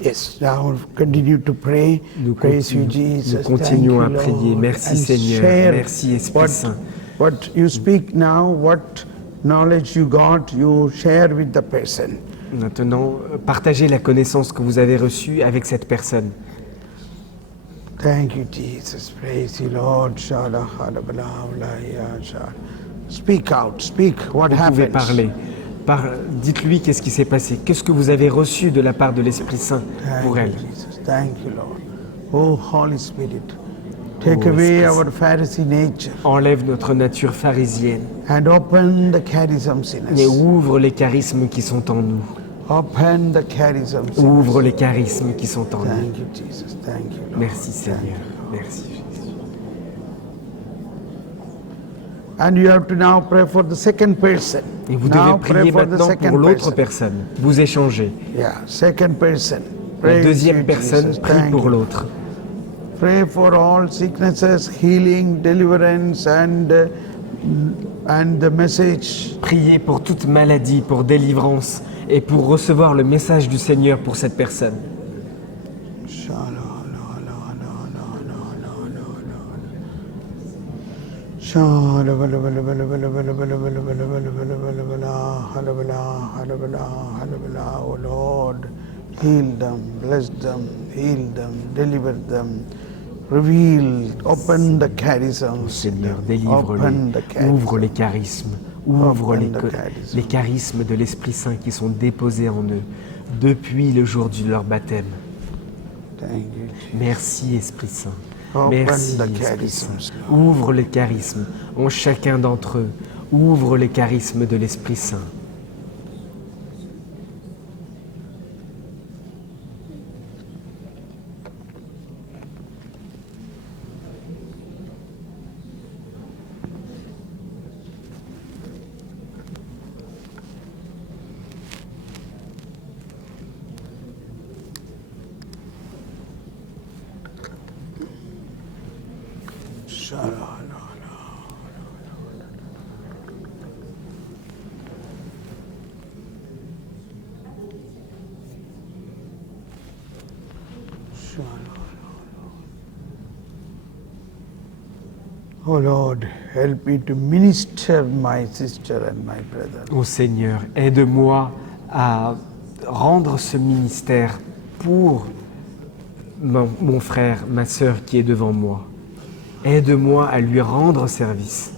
Yes, now continue to pray. Praise you, Jesus. Nous continuons à Thank you, prier. Lord. Merci And Seigneur. share Merci Esprit Saint. what you speak now, what knowledge you got, you share with the person. Maintenant, partagez la connaissance que vous avez reçue avec cette personne. Thank you, Jesus. Praise you, Lord. Speak out. Speak what Vous pouvez happens. parler. Dites-lui qu'est-ce qui s'est passé. Qu'est-ce que vous avez reçu de la part de l'Esprit Saint pour Thank elle. you, Jesus. Thank you, Lord. Oh, Holy Spirit, take Oh, away Esprit our Pharisee nature Enlève notre nature pharisienne and open the charisms in et us. ouvre les charismes qui sont en nous. Open the charisms in us. Ouvre les charismes qui sont en nous. Thank you, Jesus. Thank you, Lord. Merci Seigneur. Merci Jésus. And you have to now pray for the second person. Et vous Now devez prier pray for the maintenant second pour l'autre person. personne. Vous échangez. Yeah, second person. La Praise deuxième you, personne Jesus. prie Thank pour you. l'autre. Pray for all sicknesses, healing, deliverance, and the message. Priez pour toute maladie, pour délivrance et pour recevoir le message du Seigneur pour cette personne. Oh Lord, heal them, bless them, heal them, deliver them, reveal, open the charisms. Seigneur, Open délivre-les, the charisms. ouvre les charismes, ouvre Open the charisms. les charismes de l'Esprit Saint qui sont déposés en eux depuis le jour de leur baptême. Thank you. Merci Esprit Saint. Open Merci the Esprit Saint. charisms. Ouvre les charismes en chacun d'entre eux. Ouvre les charismes de l'Esprit Saint. Oh Lord, help me to minister my sister and my brother. Ô Seigneur, aide-moi à rendre ce ministère pour mon frère, ma sœur qui est devant moi. Aide-moi à lui rendre service.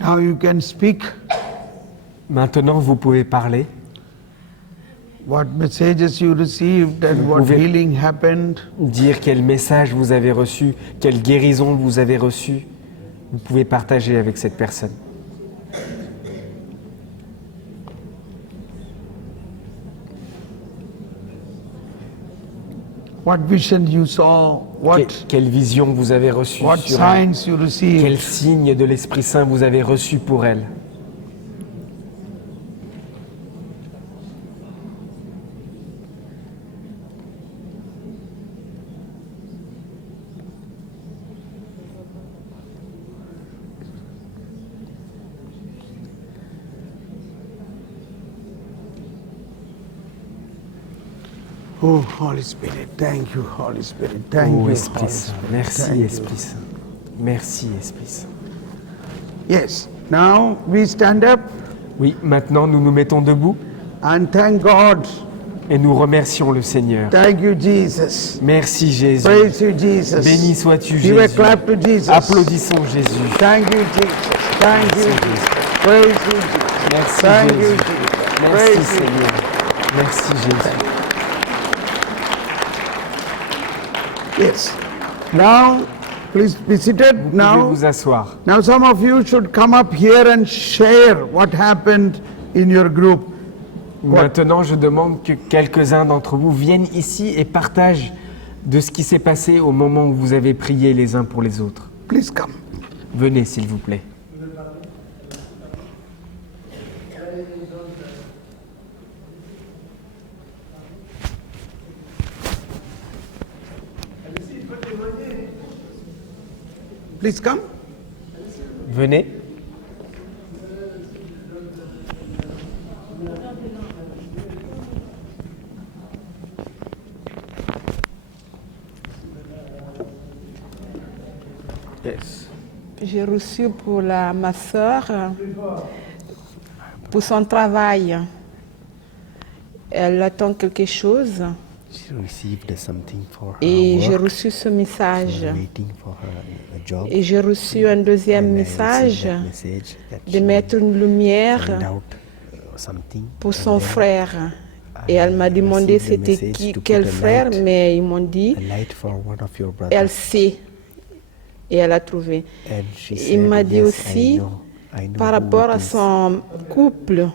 Now you can speak Maintenant, vous pouvez parler. what messages you received and Vous what pouvez- healing happened. Dire quel message vous avez reçu, quelle guérison vous avez reçue. Vous pouvez partager avec cette personne. What vision you saw, Quelle vision vous avez reçue what sur elle. signs you received. Quel signe de l'Esprit Saint vous avez reçu pour elle. Oh, Holy Spirit, thank you, Holy Spirit. Thank Ô you, Esprit Holy Saint, Spirit. merci Thank you. Esprit Saint. Merci Esprit Saint. Yes, now we stand up Oui, maintenant nous nous mettons debout and thank God. et nous remercions le Seigneur. Thank you, Jesus. Merci Jésus. Praise you, Jesus. Béni sois-tu Give a Jésus. clap to Jesus. Applaudissons Jésus. Thank you, Jesus. Thank you, Jesus. Praise you, Jesus. Merci Thank you, Jésus. Jesus. Merci Praise you. Seigneur. Merci Jésus. Yes. Now Please be seated Vous pouvez now. vous asseoir. Now some of you should come up here and share what happened in your group. Maintenant, je demande que quelques-uns d'entre vous viennent ici et partagent de ce qui s'est passé au moment où vous avez prié les uns pour les autres. Please come. Venez, s'il vous plaît. Please come. Venez. Yes. J'ai reçu pour ma sœur, pour son travail. Elle attend quelque chose She received something for her et j'ai work. reçu ce message. Waiting for her a job. Et j'ai reçu un deuxième And I received message that message that de she mettre une lumière find out something. pour And son then frère. Et elle m'a demandé received the c'était message to quel put a frère, light- mais ils m'ont dit, a light for one of your elle brothers. sait. Et elle a trouvé. And she Il said, m'a dit yes, aussi, I know par who rapport à it is. son couple,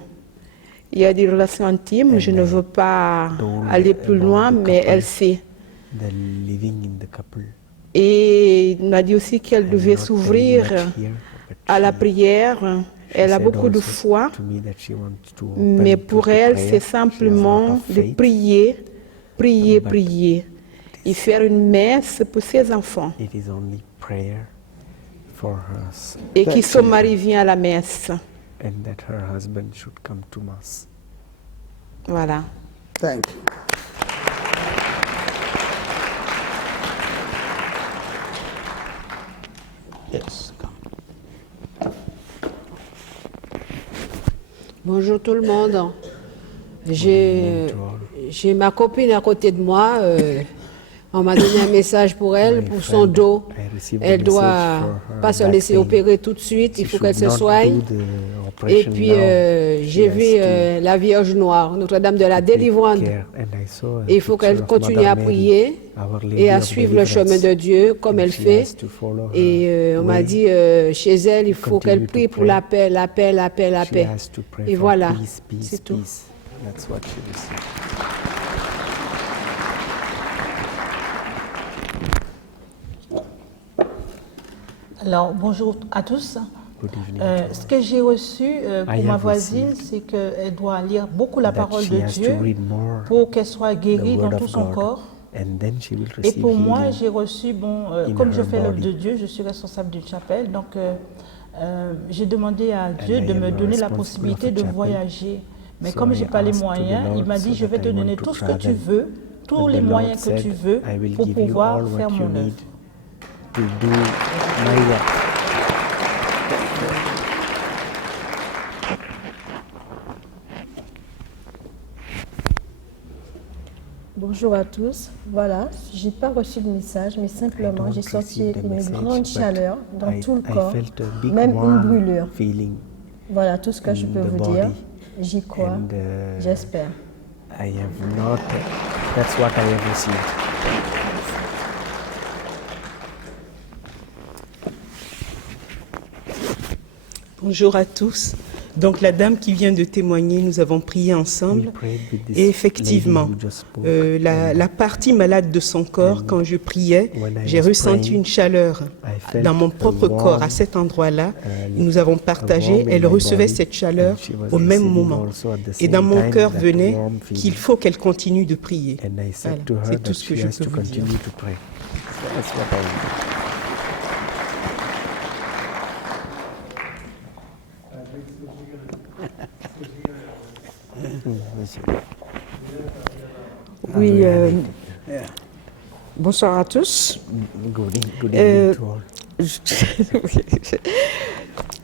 il y a des relations intimes, je ne veux pas told aller plus about loin, the mais couple. elle sait. The living in the couple. Et il m'a dit aussi qu'elle I'm devait not very s'ouvrir much here, but à la she- prière. she Elle a said beaucoup de also foi, to me that she wants to open mais to pour the elle, prayer. c'est She has a lot simplement of de faith. prier, prier, But prier. Et faire une messe pour ses enfants. It is only prayer for us, Et que son mari vienne à la messe. and that her husband should come to mass. Voilà. Thank you. Yes, come. Bonjour tout le monde. J'ai ma copine à côté de moi. On m'a donné un message pour elle, My pour son friend, dos. I received a Elle message doit for her pas se back laisser pain. opérer tout de suite. Il She faut qu'elle se should not soigne. do the Et operation puis now. j'ai She vu has to la Vierge Noire, Notre-Dame de la take Délivrance. care. And I saw a Et il faut picture qu'elle of continue Mother à Mary, prier Our Lady et à of suivre le chemin Deliverance. de Dieu comme And elle she fait. has to follow her Et on m'a way. dit chez elle, il faut qu'elle Continue to prie pour pray. la paix, la paix, la paix, la She paix. has to pray Et for voilà, peace, peace, c'est tout. peace. That's what she received. Alors, bonjour à tous. Good evening. Ce que j'ai reçu pour I ma have voisine, received c'est qu'elle doit lire beaucoup la that parole she de has Dieu to read more pour qu'elle soit the guérie word dans tout of son God, corps. and then she will Et receive pour moi, healing. j'ai reçu, in comme je her fais l'œuvre body. de Dieu, je suis responsable d'une chapelle, donc j'ai demandé à Dieu I de am me donner la responsible possibilité of a de chapel. voyager. Mais So comme I j'ai pas les asked to the moyens, il Lord m'a dit, so je vais that te I donner want to tout ce que tu travel. veux, tous And les the moyens Lord que tu said, veux I will pour give you pouvoir all faire what you mon œuvre. need to do my work. Bonjour à tous. Voilà, j'ai pas reçu de message, mais simplement don't j'ai senti receive the une message, grande but chaleur dans tout le I corps, felt a big même une warm brûlure. feeling, Voilà tout ce que je in peux the vous dire. body. J'y crois, And j'espère. I have not. That's what I have received. Bonjour à tous. Donc la dame qui vient de témoigner, nous avons prié ensemble. We prayed with this Et effectivement, lady who just spoke. la partie malade de son corps, quand je priais, when I j'ai was ressenti praying, une chaleur I felt dans mon a propre warm, corps, à cet endroit-là. Et nous avons partagé, warm in elle my recevait body, cette chaleur and she was au même receiving moment. also at the Et dans same mon time cœur that venait warm feeling. qu'il faut qu'elle continue de prier. And I said Voilà, to her c'est that tout ce que she je has peux to vous dire. continue to pray. That's what I Oui, bonsoir à tous. Good evening to all.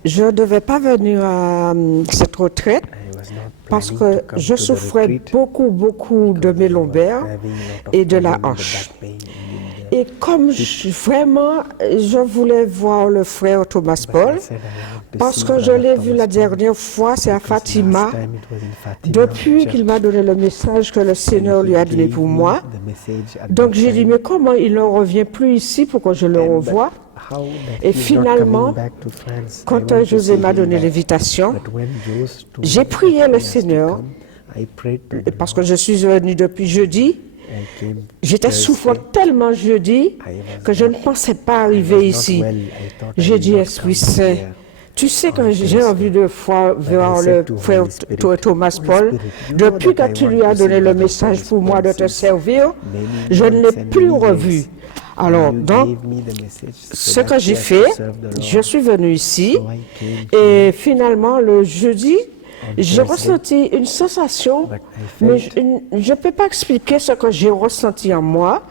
Je ne devais pas venir à cette retraite I was not parce planning que to come je to the souffrais retreat beaucoup de mes because I was lombaires having a lot of et de la problem in the hanche. back pain and in Et comme vraiment, je voulais voir le frère Thomas Paul, parce que je l'ai vu la dernière fois, c'est à Fatima, depuis qu'il m'a donné le message que le Seigneur lui a donné pour moi. Donc j'ai dit, mais comment il ne revient plus ici pour que je le revoie? Et finalement, quand José m'a donné l'invitation, j'ai prié le Seigneur, parce que je suis venu depuis jeudi. J'étais souffrant tellement jeudi que je ne pensais pas arriver ici. J'ai dit, Esprit Saint, tu sais que j'ai envie de voir le frère Thomas Paul. Depuis que tu lui as donné le message pour moi de te servir, je ne l'ai plus revu. Alors, donc, ce que j'ai fait, je suis venu ici et finalement, le jeudi, j'ai ressenti une sensation, mais je ne peux pas expliquer ce que j'ai ressenti en moi.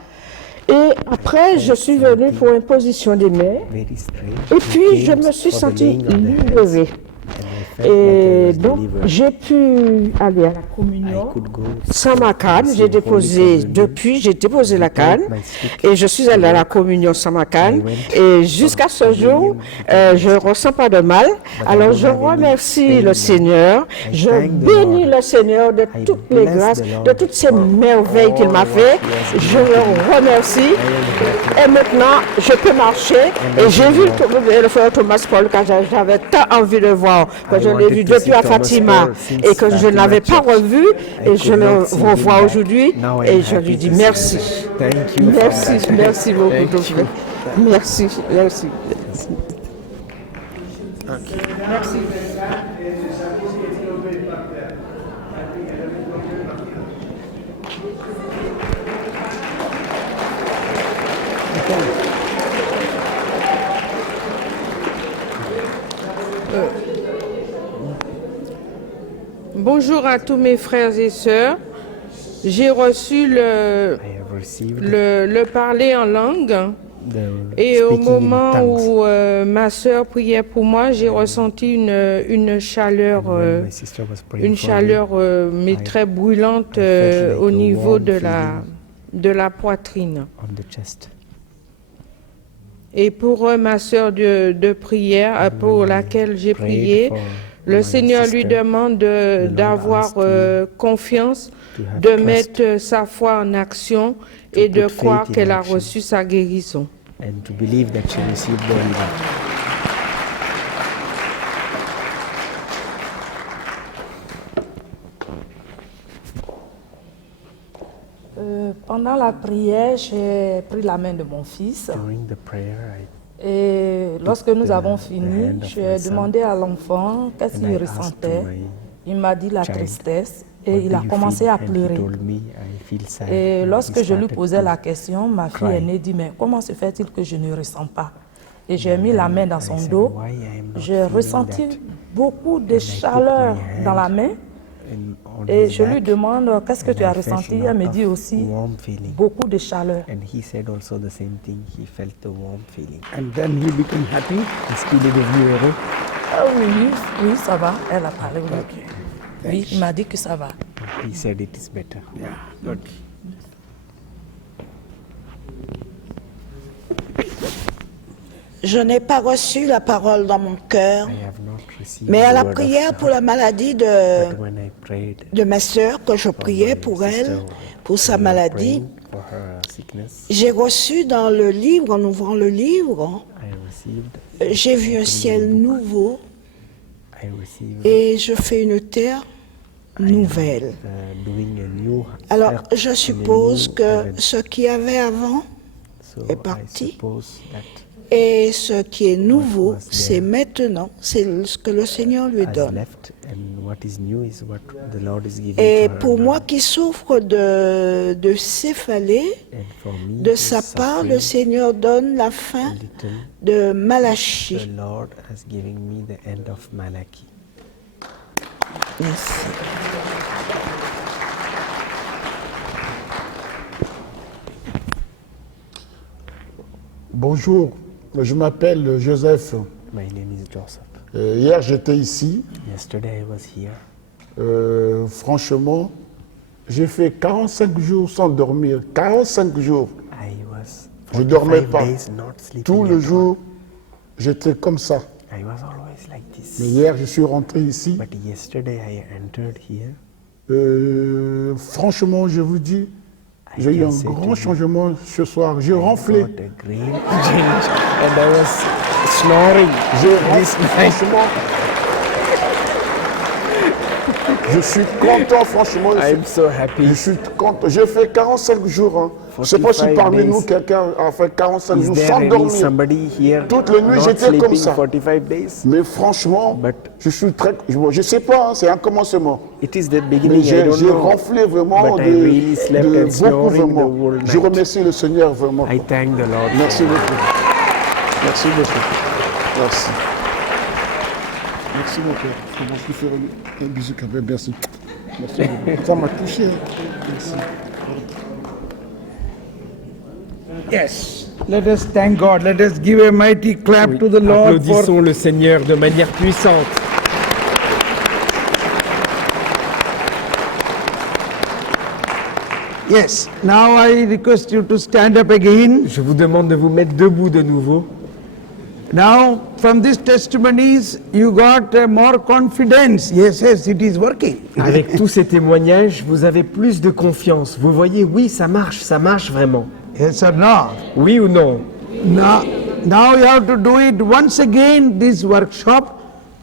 Et après, je suis venue pour imposition des mains. Et puis, je me suis sentie libérée. Et donc, j'ai pu aller à la communion sans ma canne. J'ai déposé la canne et je suis allée à la communion sans ma canne. Et jusqu'à ce jour, je ne ressens pas de mal. Alors, je remercie le Seigneur. Je bénis le Seigneur de toutes les grâces, de toutes ces merveilles qu'il m'a fait. Je le remercie. Et maintenant, je peux marcher. Et j'ai vu le frère Thomas Paul quand j'avais tant envie de voir. Je l'ai vu depuis à Fatima et que je ne l'avais pas revu et je le revois aujourd'hui et je lui dis merci. Merci beaucoup. Merci. Merci. Bonjour à tous mes frères et sœurs. J'ai reçu le parler en langue et au moment où ma sœur priait pour moi, j'ai ressenti une chaleur mais très brûlante au niveau de la poitrine. Et pour ma sœur de prière, pour laquelle j'ai prié, le Seigneur lui demande d'avoir confiance, de mettre sa foi en action et de croire qu'elle a reçu sa guérison. Pendant la prière, j'ai pris la main de mon fils. Et lorsque nous avons fini, j'ai demandé à l'enfant qu'est-ce qu'il ressentait. Il m'a dit la tristesse et il a commencé à pleurer. Et lorsque je lui posais la question, ma fille aînée dit, mais comment se fait-il que je ne ressens pas? Et j'ai mis la main dans son dos. J'ai ressenti beaucoup de chaleur dans la main. Et je lui demande, qu'est-ce que tu as ressenti? Elle me dit aussi beaucoup de chaleur. And then he became happy. Est-ce qu'il est devenu heureux? Oui, ça va. Elle a parlé. Oui, il m'a dit que ça va. He said it is better. Yeah, good. Je n'ai pas reçu la parole dans mon cœur, mais à la prière pour la maladie de ma sœur, que je priais pour elle, pour sa maladie, j'ai reçu dans le livre, en ouvrant le livre, j'ai vu un ciel nouveau et je fais une terre nouvelle. Alors, je suppose que ce qu'il y avait avant est parti. Et ce qui est nouveau, c'est maintenant, c'est ce que le Seigneur lui donne. Et pour moi qui souffre de céphalée, de sa part, le Seigneur donne la fin de Malachie. Merci. Bonjour, je m'appelle Joseph. My name is Joseph. Hier, j'étais ici. Yesterday I was here. Franchement, j'ai fait 45 jours sans dormir. 45 jours. Je ne dormais pas. Tout le jour, j'étais comme ça. I was always like this. Mais hier, je suis rentré ici. But yesterday I entered here. Franchement, je vous dis, j'ai eu un grand changement ce soir. J'ai ronflé. And I was snoring. Franchement, je suis content, franchement. I'm so happy. Je suis content. J'ai fait 45 jours. Hein. Je ne sais pas si parmi nous quelqu'un a fait 45 jours sans dormir. Toute la nuit, j'étais comme ça. 45 days. Mais franchement, je suis très. Je ne sais pas, hein, c'est un commencement. It is the beginning. J'ai ronflé vraiment de beaucoup vraiment. Je remercie le Seigneur vraiment. I thank the Lord. Merci beaucoup. Merci beaucoup. Merci. Merci beaucoup. On va plus faire un bisou quand même. Merci. Merci beaucoup. Ça m'a touché. Merci. Yes. Let us thank God. Let us give a mighty clap to the Lord. Applaudissons le Seigneur de manière puissante. Yes. Now I request you to stand up again. Je vous demande de vous mettre debout de nouveau. Now, from these testimonies, you got more confidence. Yes, yes, it is working. Avec tous ces témoignages, vous avez plus de confiance. Vous voyez, oui, ça marche vraiment. Yes or no? Oui ou non? Now you have to do it once again, this workshop,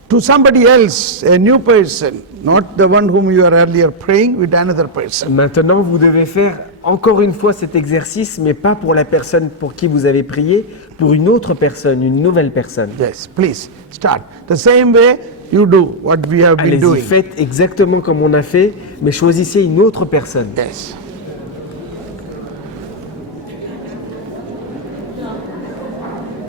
to somebody else, a new person, not the one whom you are earlier praying, with another person. Maintenant, vous devez faire encore une fois cet exercice, mais pas pour la personne pour qui vous avez prié, pour une autre personne, une nouvelle personne. Yes, please, start. The same way you do what we have been doing. Allez-y, faites exactement comme on a fait, mais choisissez une autre personne. Yes.